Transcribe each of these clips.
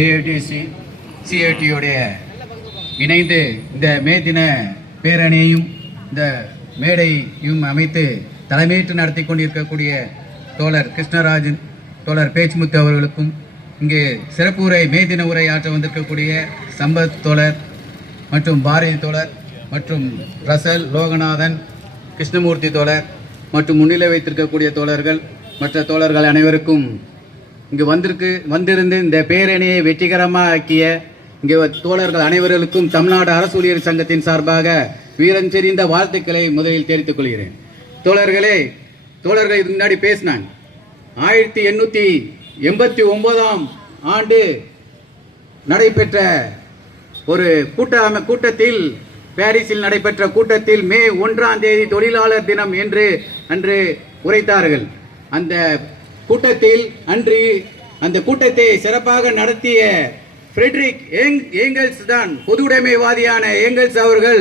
AITC சிஐடியுடைய இணைந்து இந்த மே தின பேரணியையும் இந்த மேடையும் அமைத்து தலைமையேற்று நடத்தி கொண்டிருக்கக்கூடிய தோழர் கிருஷ்ணராஜன், தோழர் பேச்சுமுத்து அவர்களுக்கும், இங்கே சிறப்பு உரை மே தின உரை ஆற்ற வந்திருக்கக்கூடிய சம்பத் தோழர் மற்றும் பாரதி தோழர் மற்றும் ரசல், லோகநாதன், கிருஷ்ணமூர்த்தி தோழர் மற்றும் முன்னிலை வைத்திருக்கக்கூடிய தோழர்கள், மற்ற தோழர்கள் அனைவருக்கும் இங்கு வந்திருந்து இந்த பேரணியை வெற்றிகரமாக ஆக்கிய இங்கே தோழர்கள் அனைவர்களுக்கும் தமிழ்நாடு அரசு ஊழியர் சங்கத்தின் சார்பாக வீரம் செறிந்த வாழ்த்துக்களை முதலில் தெரிவித்துக் கொள்கிறேன். தோழர்கள் முன்னாடி பேசினாங்க. 1889ஆம் ஆண்டு நடைபெற்ற ஒரு கூட்டத்தில், பாரிஸில் நடைபெற்ற கூட்டத்தில் மே 1ஆம் தேதி தொழிலாளர் தினம் என்று அன்று உரைத்தார்கள். அந்த கூட்டத்தை சிறப்பாக நடத்திய ஃப்ரெட்ரிக் ஏங்கல்ஸ் தான், பொதுவுடைமைவாதியான ஏங்கல்ஸ் அவர்கள்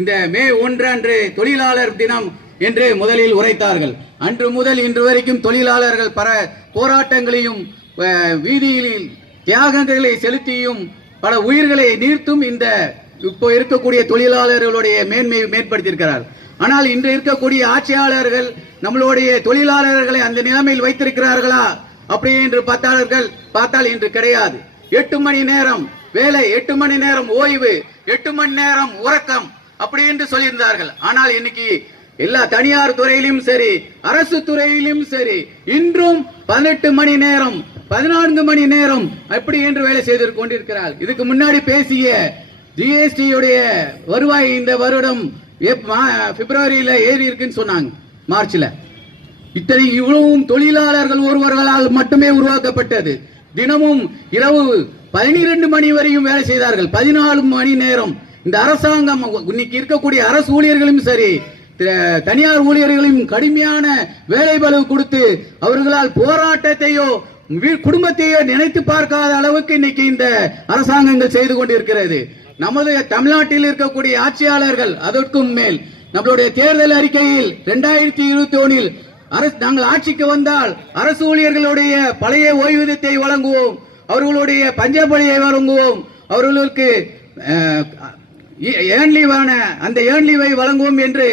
இந்த மே 1 அன்று தொழிலாளர் தினம் என்று முதலில் உரைத்தார்கள். அன்று முதல் இன்று வரைக்கும் தொழிலாளர்கள் பல போராட்டங்களையும் வீதியில் தியாகங்களை செலுத்தியும் பல உயிர்களை நீர்த்தும் இந்த இப்போ இருக்கக்கூடிய தொழிலாளர்களுடைய மேன்மையை மேம்படுத்தியிருக்கிறார். ஆனால் இன்று இருக்கக்கூடிய ஆட்சியாளர்கள் நம்மளுடைய தொழிலாளர்களை அந்த நிலைமையில் வைத்திருக்கிறார்களா அப்படி என்று பார்த்தால் இன்று கிடையாது. 8 மணி நேரம் வேலை, 8 மணி நேரம் ஓய்வு, 8 மணி நேரம் உறக்கம் அப்படி என்று சொல்லியிருந்தார்கள். ஆனால் இன்னைக்கு எல்லா தனியார் துறையிலும் சரி, அரசு துறையிலும் சரி, இன்றும் 18 மணி நேரம் 14 மணி நேரம் அப்படி என்று வேலை செய்து கொண்டிருக்கிறார். இதுக்கு முன்னாடி பேசிய ஜிஎஸ்டி உடைய வருவாய் இந்த வருடம் பிப்ரவரியில ஏறி இருக்குன்னு சொன்னாங்க, மார்ச்ல. இவ்வளவும் தொழிலாளர்கள் ஒருவர்களால் மட்டுமே உருவாக்கப்பட்டது. தினமும் இரவு 12 மணி வரையும் வேலை செய்தார்கள், 14 மணி நேரம். இந்த அரசாங்கம் இன்னைக்கு இருக்கக்கூடிய அரசு ஊழியர்களும் சரி, தனியார் ஊழியர்களையும் கடுமையான வேலை பளு கொடுத்து அவர்களால் போராட்டத்தையோ குடும்பத்தையோ நினைத்து பார்க்காத அளவுக்கு இன்னைக்கு இந்த அரசாங்கங்கள் செய்து கொண்டிருக்கிறது. நமது தமிழ்நாட்டில் இருக்கக்கூடிய ஆட்சியாளர்கள் அதற்கும் மேல் நம்மளுடைய தேர்தல் அறிக்கையில் 2021இல் நாங்கள் ஆட்சிக்கு வந்தால் அரசு ஊழியர்களுடைய பழைய ஓய்வூதியத்தை வழங்குவோம், அவர்களுடைய பஞ்சப்படியை வழங்குவோம், அவர்களுக்கு அந்த ஏர்ன்லீவை வழங்குவோம் என்று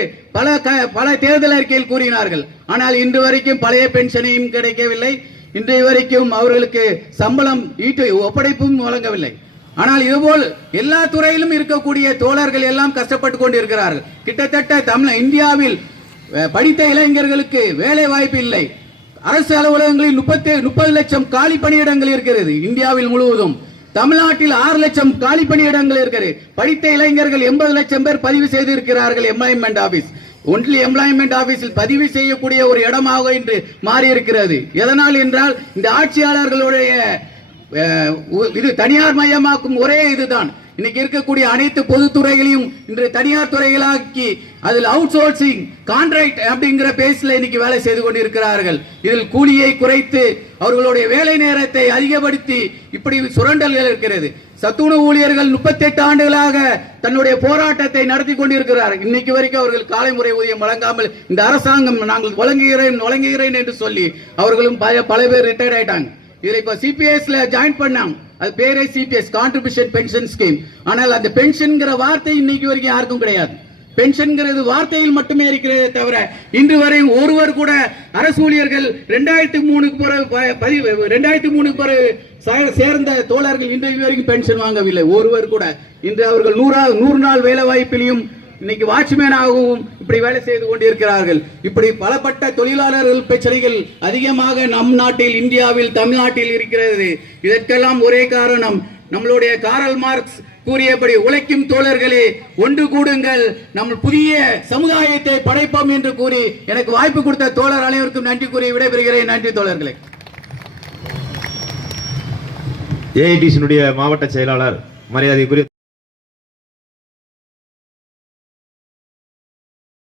பல தேர்தல் அறிக்கையில் கூறினார்கள். ஆனால் இன்று வரைக்கும் பழைய பென்ஷனையும் கிடைக்கவில்லை, இன்றைய வரைக்கும் அவர்களுக்கு சம்பளம் ஒப்படைப்பும் வழங்கவில்லை. ஆனால் இதுபோல் எல்லா துறையிலும் இருக்கக்கூடிய தோழர்கள் எல்லாம் கஷ்டப்பட்டு கொண்டிருக்கிறார்கள். கிட்டத்தட்ட இந்தியாவில் படித்த இளைஞர்களுக்கு வேலை வாய்ப்பு இல்லை. அரசு அலுவலகங்களில் 30 லட்சம் காலி பணியிடங்கள் இருக்கிறது இந்தியாவில் முழுவதும். தமிழ்நாட்டில் 6 லட்சம் காலி பணியிடங்கள் இருக்கிறது. படித்த இளைஞர்கள் 80 லட்சம் பேர் பதிவு செய்திருக்கிறார்கள் எம்ப்ளாய்மெண்ட் ஆபீஸ். ஒன்லி எம்ப்ளாய்மெண்ட் ஆபீஸில் பதிவு செய்யக்கூடிய ஒரு இடமாக இன்று மாறி இருக்கிறது. எதனால் என்றால் இந்த ஆட்சியாளர்களுடைய இது தனியார் மயமாக்கும் ஒரே இதுதான். இன்னைக்கு இருக்கக்கூடிய அனைத்து பொதுத்துறைகளையும் இன்று தனியார் துறைகளாக்கி அதில் அவுட் சோர்சிங் கான்ட்ராக்ட் அப்படிங்கிற பேஸ்ல இன்னைக்கு வேலை செய்து கொண்டிருக்கிறார்கள். இதில் கூலியை குறைத்து அவர்களுடைய வேலை நேரத்தை அதிகப்படுத்தி இப்படி சுரண்டல்கள் இருக்கிறது. சத்துணவு ஊழியர்கள் 38 ஆண்டுகளாக தன்னுடைய போராட்டத்தை நடத்தி கொண்டிருக்கிறார்கள். இன்னைக்கு வரைக்கும் அவர்கள் காலை முறை ஊதியம் வழங்காமல் இந்த அரசாங்கம் நாங்கள் வழங்குகிறேன் என்று சொல்லி அவர்களும் பல பேர் ரிட்டையர்ட் ஆயிட்டாங்க. இதுல இப்ப சிபிஎஸ்ல ஜாயின் பண்ணாங்க, அது பேரே சிபிஎஸ், கான்ட்ரிபியூஷன் பென்ஷன் ஸ்கீம். ஆனால் அந்த பென்ஷன்ங்கிற வார்த்தை இன்னைக்கு வரைக்கும் யாருக்கும் கிடையாது. பென்ஷன்ங்கிறது வார்த்தையில் மட்டுமே இருக்கிறதே தவிர இன்று வரை ஒருவர் கூட அரசு ஊழியர்கள் 2003 சேர்ந்த தோழர்கள் இன்றைக்கு வரைக்கும் பென்ஷன் வாங்கவில்லை, ஒருவர் கூட. இன்று அவர்கள் 100 நாள் வேலை வாய்ப்பிலையும் இன்னைக்கு வாட்ச்மேனாகவும் இப்படி வேலை செய்து கொண்டிருக்கிறார்கள். இப்படி பலப்பட்ட தொழிலாளர்கள் பிரச்சனைகள் அதிகமாக நம் நாட்டில், இந்தியாவில், தமிழ்நாட்டில் இருக்கிறது. இதற்கெல்லாம் ஒரே காரணம், நம்மளுடைய காரல் மார்க்ஸ் கூறியபடி உழைக்கும் தோழர்களே ஒன்று கூடுங்கள், நம்ம புதிய சமுதாயத்தை படைப்போம் என்று கூறி எனக்கு வாய்ப்பு கொடுத்த தோழர் அனைவருக்கும் நன்றி கூறி விடைபெறுகிறேன். நன்றி தோழர்களே. ஏஐடிசியினுடைய மாவட்ட செயலாளர் மரியாதைக்குரிய